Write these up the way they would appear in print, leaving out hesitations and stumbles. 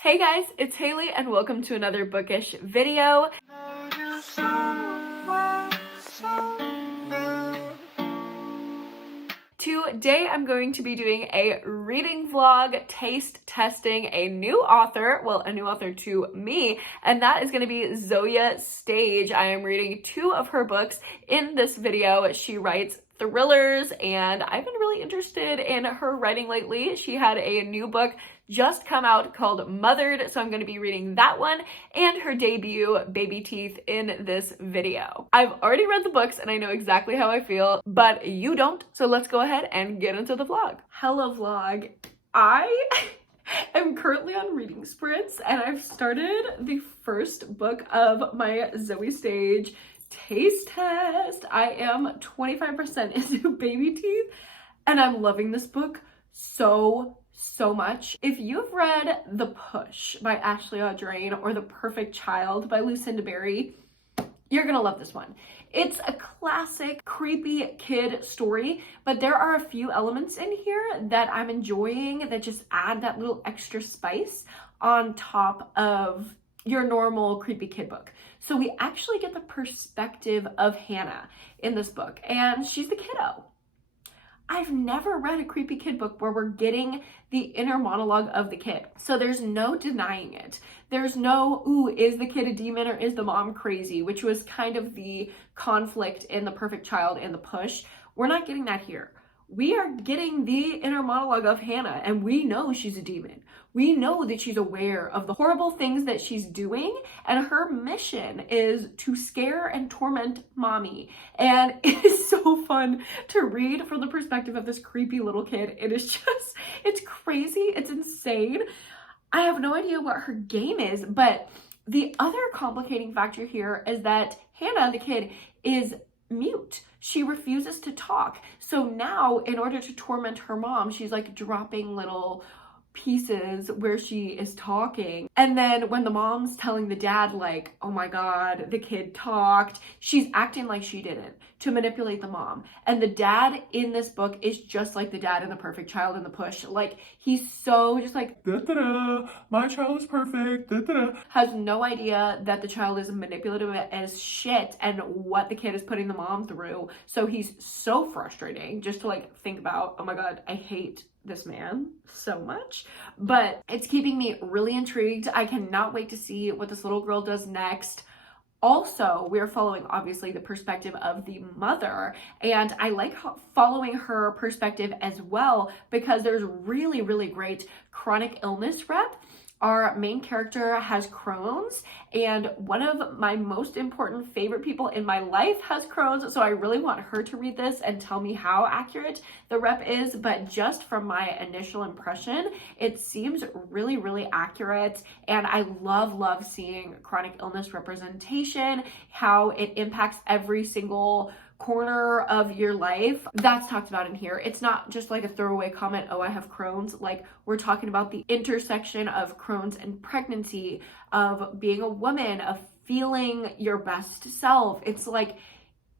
Hey guys, it's Haley and welcome to another bookish video. Today I'm going to be doing a reading vlog, taste testing a new author, well, a new author to me, and that is going to be Zoje Stage. I am reading 2 of her books in this video. She writes thrillers and I've been really interested in her writing lately. She had a new book just come out called Mothered, so I'm going to be reading that one and her debut, Baby Teeth, in this video. I've already read the books and I know exactly how I feel, but you don't, so let's go ahead and get into the vlog. Hello vlog. I am currently on reading sprints and I've started the first book of my Zoje Stage taste test. I am 25% into Baby Teeth and I'm loving this book so much. If you've read The Push by Ashley Audrain or The Perfect Child by Lucinda Berry, you're gonna love this one. It's a classic creepy kid story, but there are a few elements in here that I'm enjoying that just add that little extra spice on top of your normal creepy kid book. So we actually get the perspective of Hannah in this book, and she's the kiddo. I've never read a creepy kid book where we're getting the inner monologue of the kid. So there's no denying it. There's no, ooh, is the kid a demon or is the mom crazy? Which was kind of the conflict in The Perfect Child and The Push. We're not getting that here. We are getting the inner monologue of Hannah, and we know she's a demon. We know that she's aware of the horrible things that she's doing, and her mission is to scare and torment mommy. And it is so fun to read from the perspective of this creepy little kid. It is just, it's crazy. It's insane. I have no idea what her game is, but the other complicating factor here is that Hannah, the kid, is mute. She refuses to talk. So now, in order to torment her mom, she's like dropping little pieces where she is talking. And then when the mom's telling the dad, like, oh my God, the kid talked, she's acting like she didn't to manipulate the mom. And the dad in this book is just like the dad in The Perfect Child and The Push. Like, he's so just like, da-da-da, my child is perfect, da-da-da. Has no idea that the child is manipulative as shit and what the kid is putting the mom through. So he's so frustrating just to like think about, oh my God, I hate this man so much, but it's keeping me really intrigued. I cannot wait to see what this little girl does next. Also, we're following obviously the perspective of the mother, and I like following her perspective as well because there's really great chronic illness rep. Our main character has Crohn's, and one of my most important favorite people in my life has Crohn's, so I really want her to read this and tell me how accurate the rep is, but just from my initial impression, it seems really accurate, and I love seeing chronic illness representation, how it impacts every single corner of your life. That's talked about in here. It's not just like a throwaway comment, oh, I have Crohn's. Like, we're talking about the intersection of Crohn's and pregnancy, of being a woman, of feeling your best self. It's like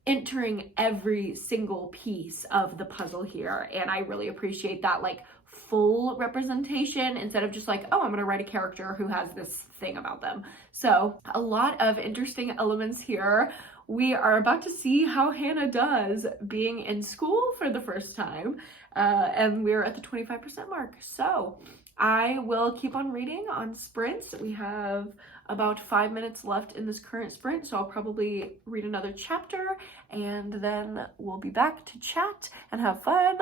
entering every single piece of the puzzle here. And I really appreciate that, like, full representation instead of just like, oh, I'm gonna write a character who has this thing about them. So a lot of interesting elements here. We are about to see how Hannah does being in school for the first time, and we're at the 25% mark. So I will keep on reading on sprints. We have about 5 minutes left in this current sprint, so I'll probably read another chapter and then we'll be back to chat and have fun.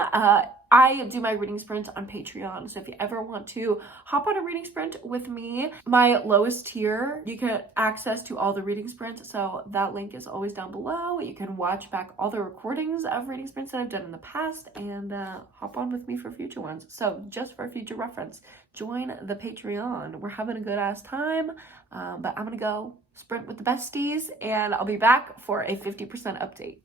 I do my reading sprint on Patreon, so if you ever want to hop on a reading sprint with me, my lowest tier, you get access to all the reading sprints, so that link is always down below. You can watch back all the recordings of reading sprints that I've done in the past and hop on with me for future ones. So just for future reference, join the Patreon. We're having a good ass time, but I'm gonna go sprint with the besties and I'll be back for a 50% update.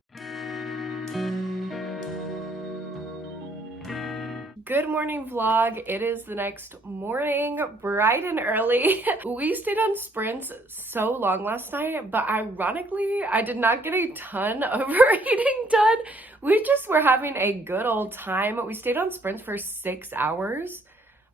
Good morning vlog. It is the next morning, bright and early. We stayed on sprints so long last night, but ironically, I did not get a ton of reading done. We just were having a good old time. We stayed on sprints for 6 hours.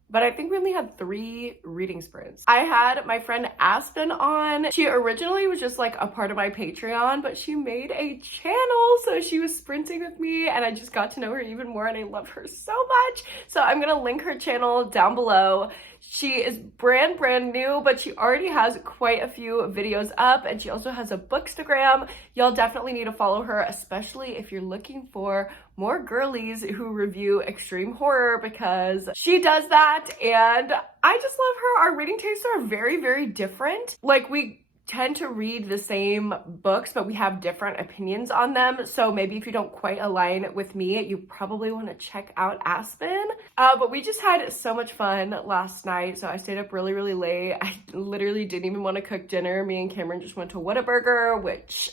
but I think we only had 3 reading sprints. I had my friend Aspen on. She originally was just like a part of my Patreon, but she made a channel, so she was sprinting with me and I just got to know her even more and I love her so much. So I'm gonna link her channel down below. She is brand new, but she already has quite a few videos up, and she also has a bookstagram. Y'all definitely need to follow her, especially if you're looking for more girlies who review extreme horror, because she does that and I just love her. Our reading tastes are very different. Like, we tend to read the same books, but we have different opinions on them. So maybe if you don't quite align with me, you probably want to check out Aspen. But we just had so much fun last night. So I stayed up really late. I literally didn't even want to cook dinner. Me and Cameron just went to Whataburger, which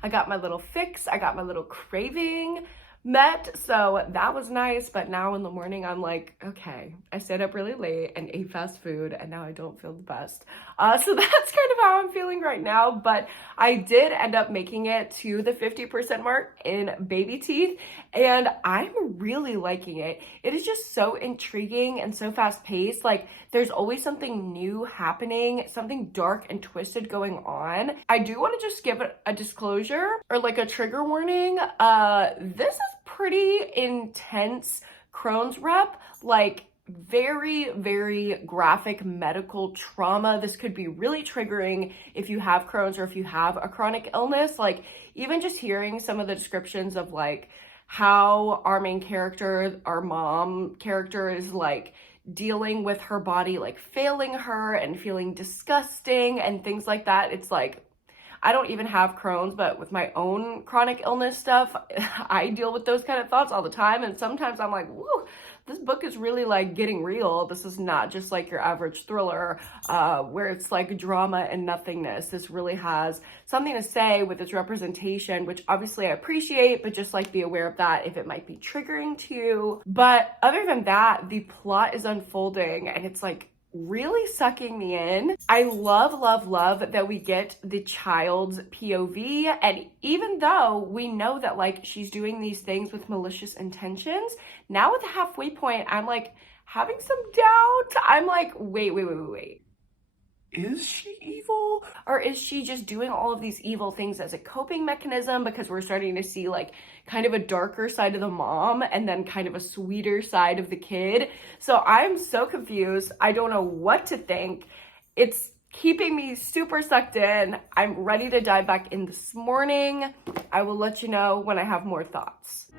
I got my little fix. I got my little craving met, so that was nice. But now in the morning I'm like, okay, I stayed up really late and ate fast food and now I don't feel the best. So that's kind of how I'm feeling right now. But I did end up making it to the 50% mark in baby teeth and I'm really liking it. It is just so intriguing and so fast paced. Like, there's always something new happening, something dark and twisted going on. I do want to just give it a disclosure or like a trigger warning. This is pretty intense Crohn's rep, like very graphic medical trauma. This could be really triggering if you have Crohn's or if you have a chronic illness. Like, even just hearing some of the descriptions of like how our main character, our mom character, is like dealing with her body like failing her and feeling disgusting and things like that. It's like, I don't even have Crohn's, but with my own chronic illness stuff, I deal with those kind of thoughts all the time. And sometimes I'm like, whoa, this book is really like getting real. This is not just like your average thriller where it's like drama and nothingness. This really has something to say with its representation, which obviously I appreciate, but just like be aware of that if it might be triggering to you. But other than that, the plot is unfolding and it's like really sucking me in. I love that we get the child's POV, and even though we know that like she's doing these things with malicious intentions, now at the halfway point I'm like having some doubt. I'm like, wait, is she evil? Or is she just doing all of these evil things as a coping mechanism? Because we're starting to see like kind of a darker side of the mom and then kind of a sweeter side of the kid. So I'm so confused. I don't know what to think. It's keeping me super sucked in. I'm ready to dive back in this morning. I will let you know when I have more thoughts.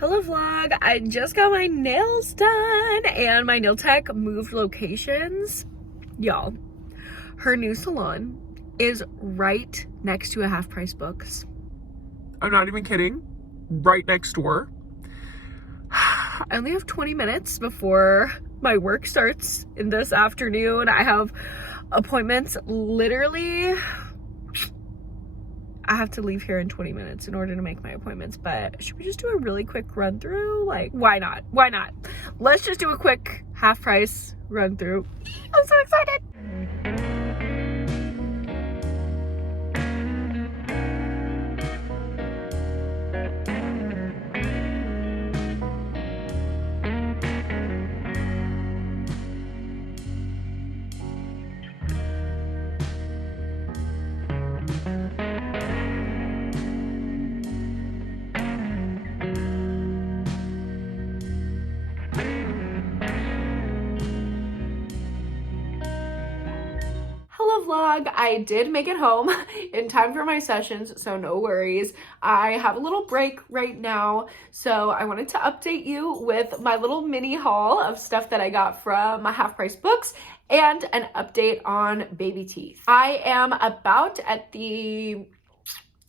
Hello vlog, I just got my nails done and my nail tech moved locations. Y'all, her new salon is right next to a Half Price Books. I'm not even kidding. Right next door. I only have 20 minutes before my work starts in this afternoon. I have appointments literally. I have to leave here in 20 minutes in order to make my appointments, but should we just do a really quick run through? Like, why not? Why not? Let's just do a quick Half Price run through. I'm so excited. Vlog, I did make it home in time for my sessions, so no worries. I have a little break right now, so I wanted to update you with my little mini haul of stuff that I got from my Half Price Books and an update on baby teeth. I am about at the,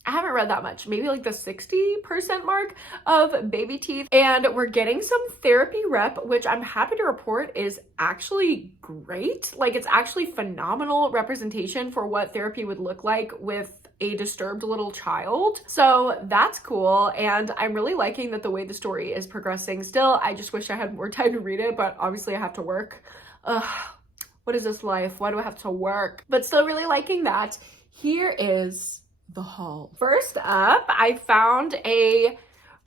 I haven't read that much, maybe like the 60% mark of baby teeth, and we're getting some therapy rep, which I'm happy to report is actually great. Like, it's actually phenomenal representation for what therapy would look like with a disturbed little child. So that's cool, and I'm really liking that the way the story is progressing. Still, I just wish I had more time to read it, but obviously I have to work. Ugh, what is this life? Why do I have to work? But still really liking that. Here is the haul. First up, I found a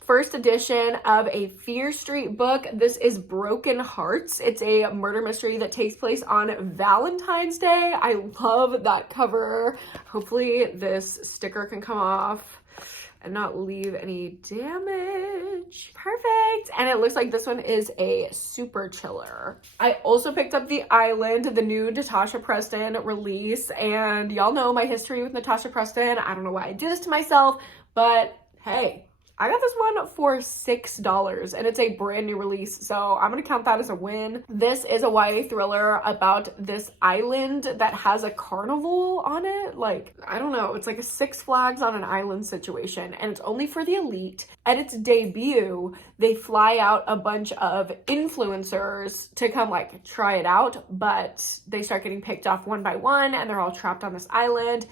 first edition of a Fear Street book. This is Broken Hearts. It's a murder mystery that takes place on Valentine's Day. I love that cover. Hopefully this sticker can come off and not leave any damage. Perfect. And it looks like this one is a super chiller. I also picked up The Island, the new Natasha Preston release, and y'all know my history with Natasha Preston. I don't know why I did this to myself, but hey, I got this one for $6 and it's a brand new release, so I'm gonna count that as a win. This is a YA thriller about this island that has a carnival on it. Like, I don't know, it's like a Six Flags on an island situation, and it's only for the elite. At its debut, they fly out a bunch of influencers to come like try it out, but they start getting picked off one by one and they're all trapped on this island.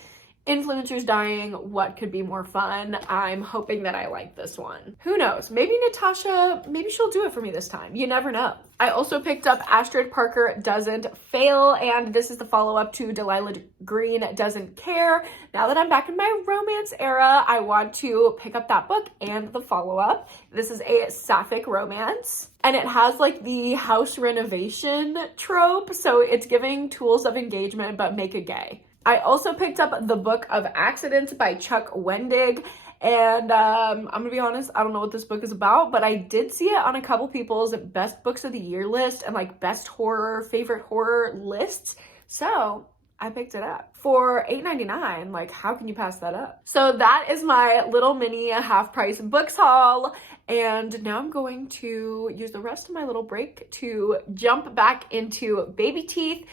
Influencers dying, what could be more fun? I'm hoping that I like this one. Who knows? Maybe Natasha, maybe she'll do it for me this time. You never know. I also picked up Astrid Parker Doesn't Fail, and this is the follow-up to Delilah Green Doesn't Care. Now that I'm back in my romance era, I want to pick up that book and the follow-up. This is a sapphic romance, and it has like the house renovation trope, so it's giving tools of engagement but make it gay. I also picked up The Book of Accidents by Chuck Wendig, and I'm gonna be honest, I don't know what this book is about, but I did see it on a couple people's best books of the year list and like best horror, favorite horror lists, so I picked it up for $8.99. Like, how can you pass that up? So that is my little mini half price books haul, and now I'm going to use the rest of my little break to jump back into baby teeth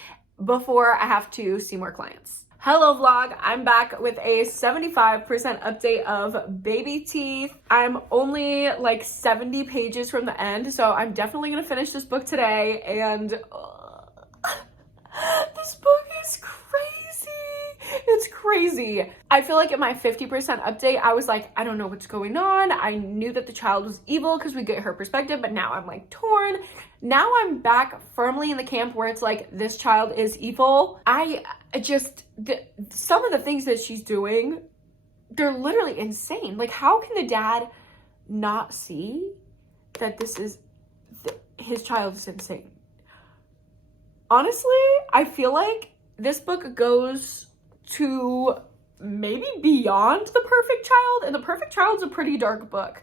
before I have to see more clients. Hello vlog, I'm back with a 75% update of baby teeth. I'm only like 70 pages from the end, so I'm definitely gonna finish this book today, and this book is crazy. It's crazy. I feel like at my 50% update, I was like, I don't know what's going on. I knew that the child was evil because we get her perspective, but now I'm like torn. Now I'm back firmly in the camp where it's like, this child is evil. Some of the things that she's doing, they're literally insane. Like, how can the dad not see that this is, his child is insane? Honestly, I feel like this book goes to maybe beyond The Perfect Child, and The Perfect Child's a pretty dark book.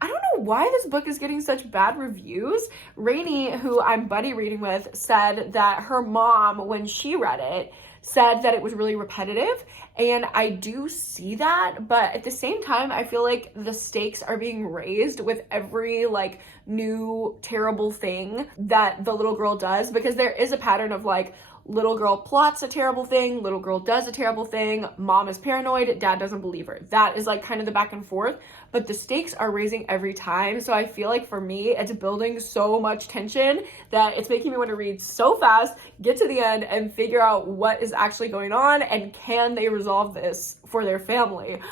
I don't know why this book is getting such bad reviews. Rainey, who I'm buddy reading with, said that her mom, when she read it, said that it was really repetitive, and I do see that, but at the same time, I feel like the stakes are being raised with every like new terrible thing that the little girl does, because there is a pattern of like, little girl plots a terrible thing, little girl does a terrible thing, mom is paranoid, dad doesn't believe her. That is like kind of the back and forth, but the stakes are raising every time. So I feel like for me, it's building so much tension that it's making me want to read so fast, get to the end, and figure out what is actually going on and can they resolve this for their family.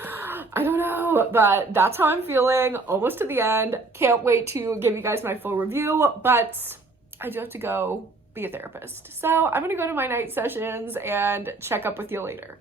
I don't know, but that's how I'm feeling. Almost to the end. Can't wait to give you guys my full review, but I do have to go be a therapist. So I'm gonna go to my night sessions and check up with you later.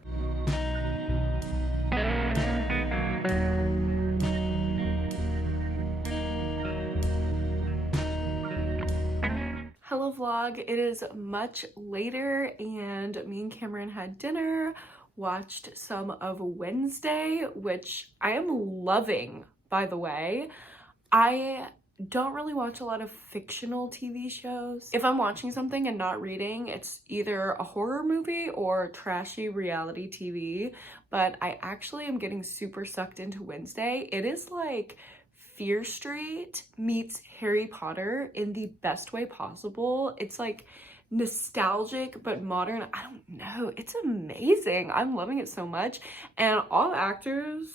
Hello vlog, it is much later and me and Cameron had dinner, watched some of Wednesday, which I am loving, by the way. I don't really watch a lot of fictional TV shows. If I'm watching something and not reading, it's either a horror movie or trashy reality TV, but I actually am getting super sucked into Wednesday. It is like Fear Street meets Harry Potter in the best way possible. It's like nostalgic but modern. I don't know. It's amazing. I'm loving it so much. And all the actors.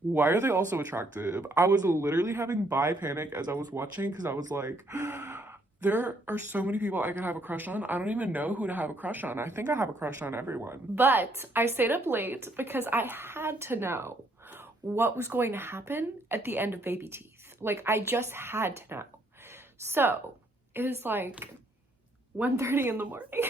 Why are they all so attractive? I was literally having bi panic as I was watching because I was like, there are so many people I could have a crush on. I don't even know who to have a crush on. I think I have a crush on everyone. But I stayed up late because I had to know what was going to happen at the end of Baby Teeth. Like, I just had to know. So it is like 1:30 in the morning.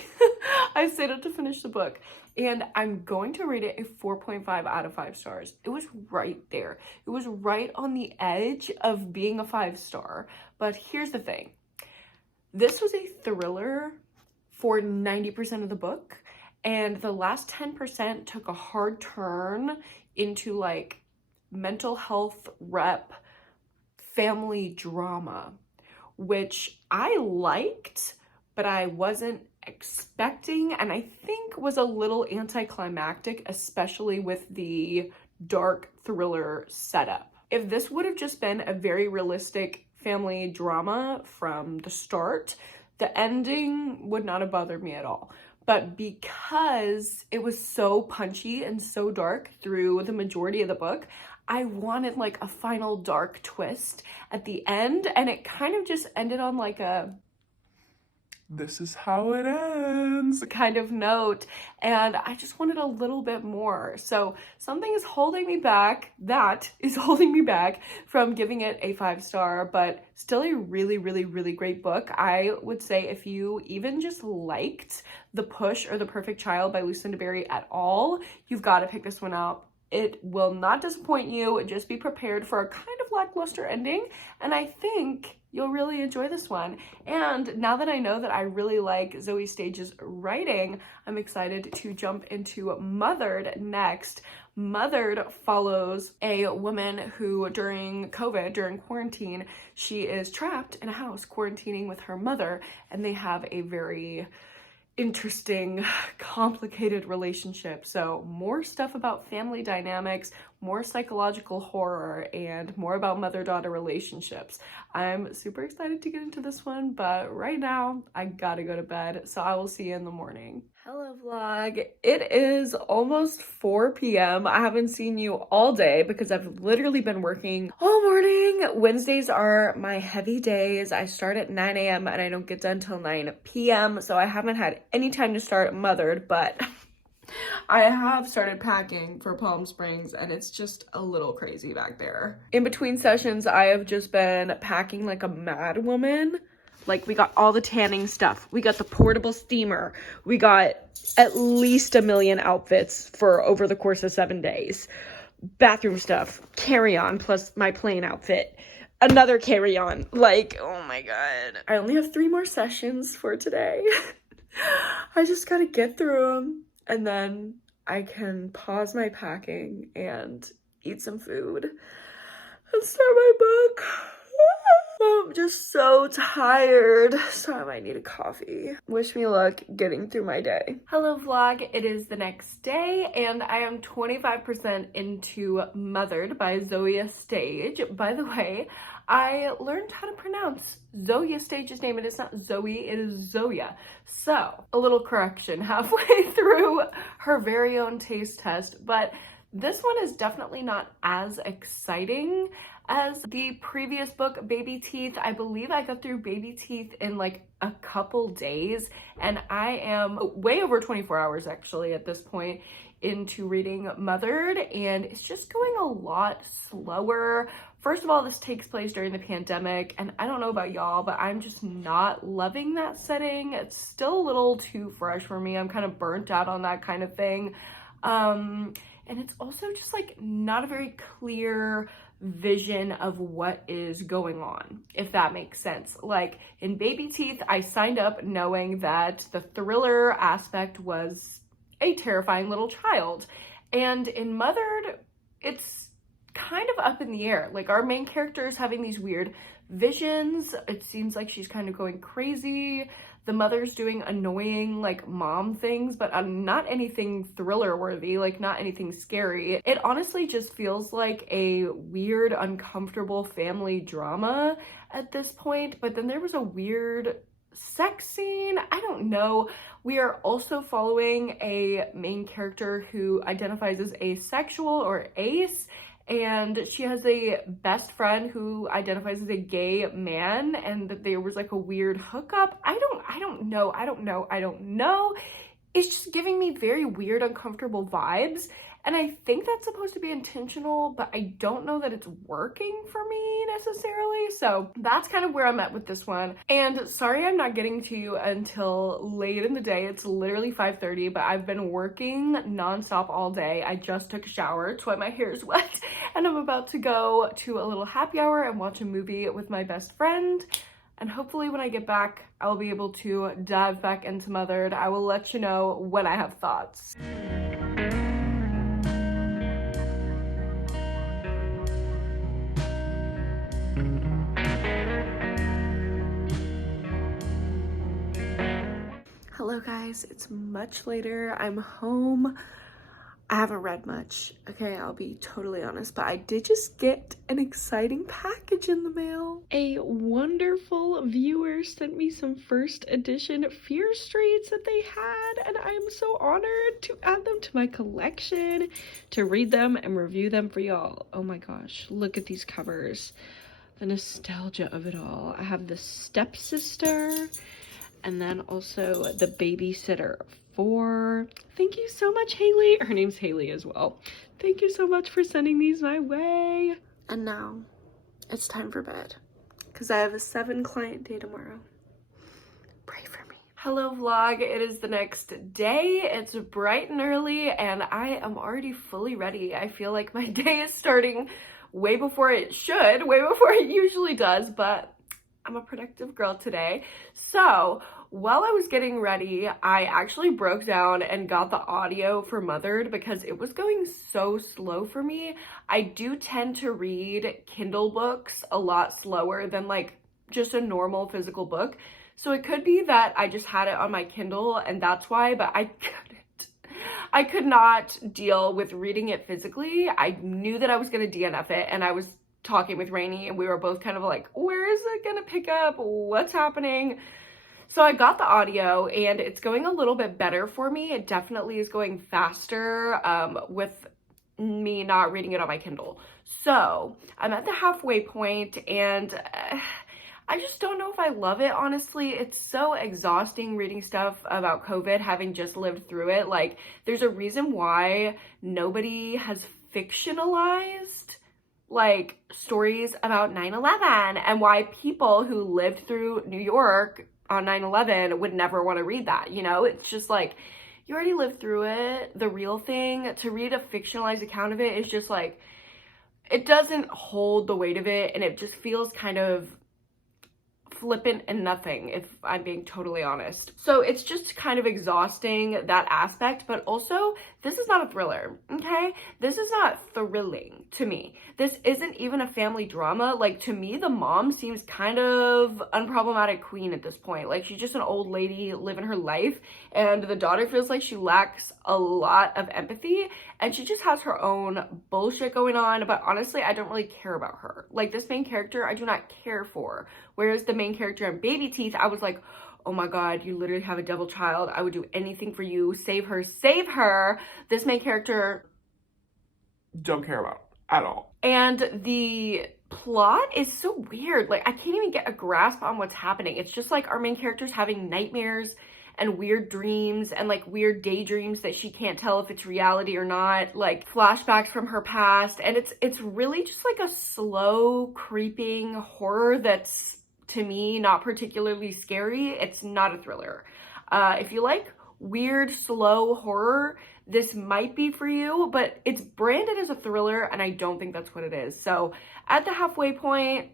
I stayed up to finish the book, and I'm going to rate it a 4.5 out of 5 stars. It was right there. It was right on the edge of being a 5-star. But here's the thing. This was a thriller for 90% of the book, and the last 10% took a hard turn into like mental health rep family drama, which I liked, but I wasn't expecting, and I think was a little anticlimactic, especially with the dark thriller setup. If this would have just been a very realistic family drama from the start, the ending would not have bothered me at all. But because it was so punchy and so dark through the majority of the book, I wanted like a final dark twist at the end, and it kind of just ended on like a this is how it ends kind of note, and I just wanted a little bit more. So something is holding me back, that is holding me back from giving it a 5-star, but still a really, really, really great book. I would say if you even just liked The Push or The Perfect Child by Lucinda Berry at all, you've got to pick this one out. It will not disappoint you. Just be prepared for a kind of lackluster ending, and I think you'll really enjoy this one. And now that I know that I really like Zoe Stage's writing, I'm excited to jump into Mothered next. Mothered follows a woman who during COVID, during quarantine, she is trapped in a house quarantining with her mother, and they have a very interesting, complicated relationship. So more stuff about family dynamics, more psychological horror, and more about mother-daughter relationships. I'm super excited to get into this one, but right now I gotta go to bed, so I will see you in the morning. Hello vlog. It is almost 4 p.m. I haven't seen you all day because I've literally been working all morning. Wednesdays are my heavy days. I start at 9 a.m. and I don't get done till 9 p.m. So I haven't had any time to start Mothered, but I have started packing for Palm Springs, and it's just a little crazy back there. In between sessions, I have just been packing like a mad woman. Like, we got all the tanning stuff. We got the portable steamer. We got at least 1 million outfits for over the course of 7 days. Bathroom stuff, carry-on, plus my plain outfit. Another carry-on. Like, oh my god. I only have 3 more sessions for today. I just gotta get through them, and then I can pause my packing and eat some food and start my book. I'm just so tired, so I might need a coffee. Wish me luck getting through my day. Hello vlog, it is the next day, and I am 25% into Mothered by Zoe Stage. By the way, I learned how to pronounce Zoe Stage's name. It is not Zoe, it is Zoya. So, a little correction halfway through her very own taste test, but this one is definitely not as exciting as the previous book, Baby Teeth. I believe I got through Baby Teeth in like a couple days, and I am way over 24 hours actually at this point into reading Mothered, and it's just going a lot slower. First of all, this takes place during the pandemic, and I don't know about y'all, but I'm just not loving that setting. It's still a little too fresh for me. I'm kind of burnt out on that kind of thing. And it's also just like not a very clear vision of what is going on, if that makes sense. Like in Baby Teeth, I signed up knowing that the thriller aspect was a terrifying little child. And in Mothered, it's kind of up in the air. Like our main character is having these weird visions. It seems like she's kind of going crazy. the mother's doing annoying like mom things, but not anything thriller worthy, like not anything scary. It honestly just feels like a weird, uncomfortable family drama at this point. But then there was a weird sex scene. I don't know. We are also following a main character who identifies as asexual or ace, and she has a best friend who identifies as a gay man, and that there was like a weird hookup. I don't know. It's just giving me very weird, uncomfortable vibes. And I think that's supposed to be intentional, but I don't know that it's working for me necessarily. So that's kind of where I'm at with this one. And sorry I'm not getting to you until late in the day. It's literally 5:30, but I've been working nonstop all day. I just took a shower. That's why my hair is wet. And I'm about to go to a little happy hour and watch a movie with my best friend. And hopefully when I get back, I'll be able to dive back into Mothered. I will let you know when I have thoughts. Hello guys, it's much later. I'm home. I haven't read much, okay, I'll be totally honest, but I did just get an exciting package in the mail. A wonderful viewer sent me some first edition Fear Streets that they had, and I am so honored to add them to my collection, to read them and review them for y'all. Oh my gosh, look at these covers. The nostalgia of it all. I have the Stepsister, and then also the Babysitter 4. Thank you so much, Hailey. Her name's Hailey as well. Thank you so much for sending these my way. And now it's time for bed because I have a 7 client day tomorrow. Pray for me. Hello vlog, it is the next day. It's bright and early and I am already fully ready. I feel like my day is starting way before it should, way before it usually does, but I'm a productive girl today. So while I was getting ready, I actually broke down and got the audio for Mothered because it was going so slow for me. I do tend to read Kindle books a lot slower than like just a normal physical book. So it could be that I just had it on my Kindle and that's why, but I could not deal with reading it physically. I knew that I was going to DNF it, and I was talking with Rainey and we were both kind of like, where is it gonna pick up? What's happening? So I got the audio and it's going a little bit better for me. It definitely is going faster with me not reading it on my Kindle. So I'm at the halfway point and I just don't know if I love it, honestly. It's so exhausting reading stuff about COVID, having just lived through it. Like, there's a reason why nobody has fictionalized like stories about 9/11 and why people who lived through New York on 9/11 would never want to read that, you know? It's just like, you already lived through it, the real thing. To read a fictionalized account of it is just like, it doesn't hold the weight of it and it just feels kind of flippant and nothing, if I'm being totally honest. So it's just kind of exhausting, that aspect, but also this is not a thriller, okay? This is not thrilling to me. This isn't even a family drama. Like, to me, the mom seems kind of unproblematic queen at this point. Like, she's just an old lady living her life, and the daughter feels like she lacks a lot of empathy, and she just has her own bullshit going on, but honestly, I don't really care about her. Like, this main character, I do not care for. Whereas the main character in Baby Teeth, I was like, oh my god, you literally have a devil child. I would do anything for you. Save her, save her. This main character, don't care about at all. And the plot is so weird. Like, I can't even get a grasp on what's happening. It's just like our main character's having nightmares and weird dreams and like weird daydreams that she can't tell if it's reality or not, like flashbacks from her past. And it's really just like a slow creeping horror that's, to me, not particularly scary. It's not a thriller. If you like weird, slow horror, this might be for you, but it's branded as a thriller and I don't think that's what it is. So at the halfway point,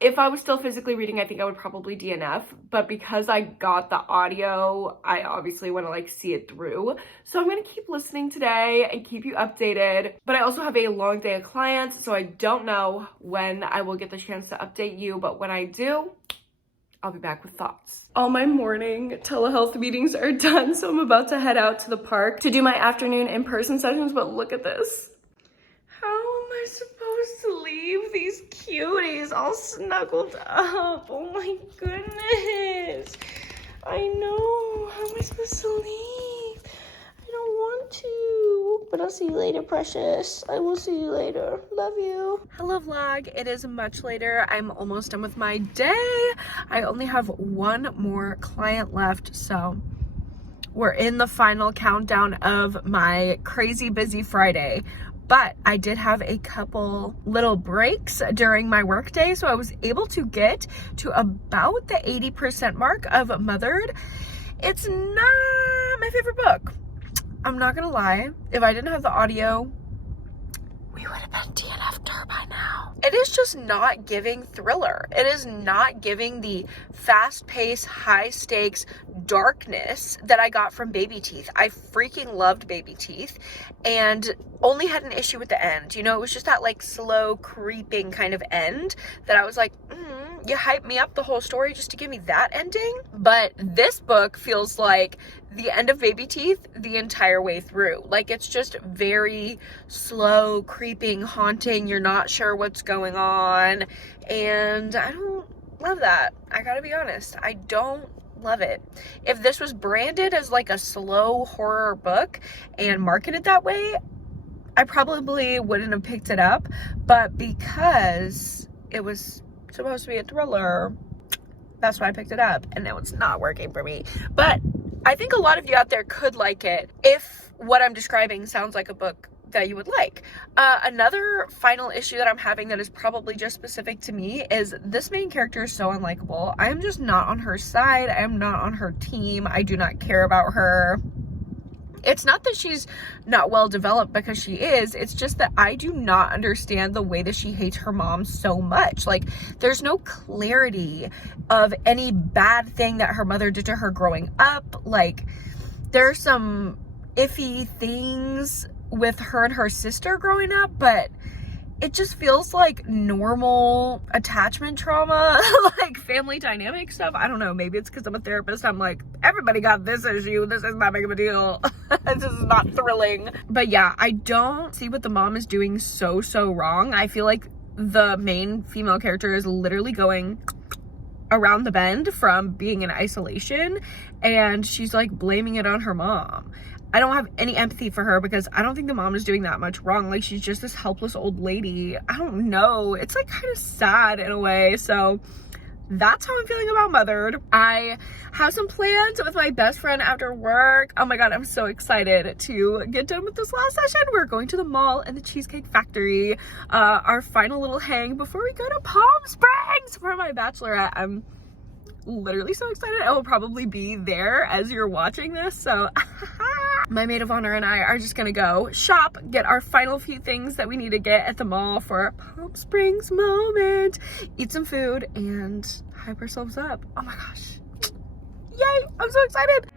if I was still physically reading, I think I would probably DNF, but because I got the audio, I obviously want to like see it through. So I'm going to keep listening today and keep you updated, but I also have a long day of clients, so I don't know when I will get the chance to update you, but when I do, I'll be back with thoughts. All my morning telehealth meetings are done, so I'm about to head out to the park to do my afternoon in-person sessions, but look at this. How am I supposed to leave these cuties all snuggled up? Oh my goodness. I know. How am I supposed to leave? I don't want to. But I'll see you later, precious. I will see you later. Love you. Hello, vlog. It is much later. I'm almost done with my day. I only have one more client left, so we're in the final countdown of my crazy busy Friday. But I did have a couple little breaks during my workday, so I was able to get to about the 80% mark of Mothered. It's not my favorite book. I'm not gonna lie. If I didn't have the audio, we would have been DNF'd her by now. It is just not giving thriller. It is not giving the fast-paced, high-stakes darkness that I got from Baby Teeth. I freaking loved Baby Teeth and only had an issue with the end. You know, it was just that like slow creeping kind of end that I was like, you hyped me up the whole story just to give me that ending. But this book feels like the end of Baby Teeth the entire way through. Like, it's just very slow, creeping, haunting. You're not sure what's going on. And I don't love that. I gotta be honest. I don't love it. If this was branded as like a slow horror book and marketed that way, I probably wouldn't have picked it up. But because it was supposed to be a thriller, that's why I picked it up, and now it's not working for me. But I think a lot of you out there could like it if what I'm describing sounds like a book that you would like. Another final issue that I'm having that is probably just specific to me is this main character is so unlikable. I am just not on her side. I am not on her team. I do not care about her. It's not that she's not well developed, because she is. It's just that I do not understand the way that she hates her mom so much. Like, there's no clarity of any bad thing that her mother did to her growing up. Like, there are some iffy things with her and her sister growing up, but it just feels like normal attachment trauma, like family dynamic stuff. I don't know, maybe it's because I'm a therapist. I'm like, everybody got this issue. This is not big of a deal. This is not thrilling. But yeah, I don't see what the mom is doing so wrong. I feel like the main female character is literally going around the bend from being in isolation, and she's like blaming it on her mom. I don't have any empathy for her because I don't think the mom is doing that much wrong. Like, she's just this helpless old lady. I don't know. It's like kind of sad in a way. So that's how I'm feeling about Mothered. I have some plans with my best friend after work. Oh my God, I'm so excited to get done with this last session. We're going to the mall and the Cheesecake Factory. Our final little hang before we go to Palm Springs for my bachelorette. I'm literally so excited. I will probably be there as you're watching this. So my maid of honor and I are just gonna go shop, get our final few things that we need to get at the mall for a Palm Springs moment, eat some food, and hype ourselves up. Oh my gosh. Yay! I'm so excited.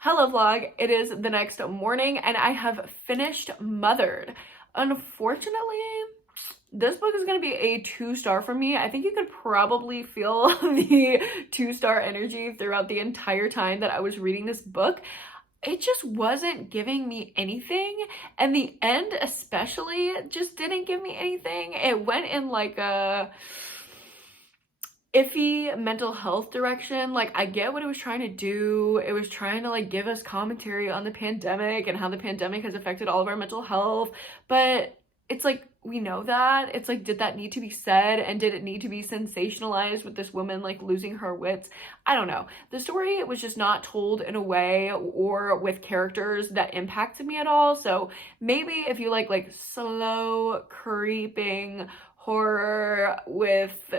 Hello vlog, it is the next morning and I have finished Mothered. Unfortunately, this book is going to be a 2-star for me. I think you could probably feel the 2-star energy throughout the entire time that I was reading this book. It just wasn't giving me anything, and the end especially just didn't give me anything. It went in like a iffy mental health direction. Like, I get what it was trying to do. It was trying to like give us commentary on the pandemic and how the pandemic has affected all of our mental health, but it's like, we know that. It's like, did that need to be said, and did it need to be sensationalized with this woman like losing her wits? I don't know. The story was just not told in a way or with characters that impacted me at all. So maybe if you like slow creeping horror with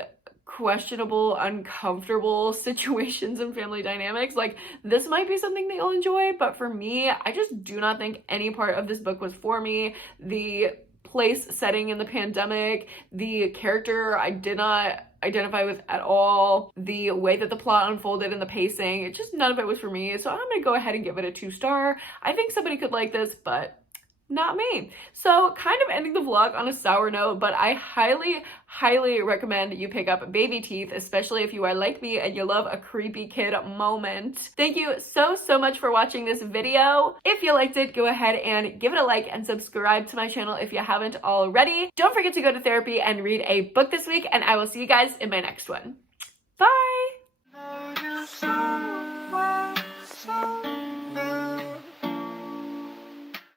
questionable, uncomfortable situations and family dynamics. Like, this might be something that you'll enjoy, but for me, I just do not think any part of this book was for me. The place setting in the pandemic, the character I did not identify with at all, the way that the plot unfolded and the pacing, it just, none of it was for me. So I'm gonna go ahead and give it a 2-star. I think somebody could like this, but not me. So kind of ending the vlog on a sour note, but I highly recommend you pick up Baby Teeth, especially if you are like me and you love a creepy kid moment. Thank you so much for watching this video. If you liked it, go ahead and give it a like and subscribe to my channel if you haven't already. Don't forget to go to therapy and read a book this week, and I will see you guys in my next one.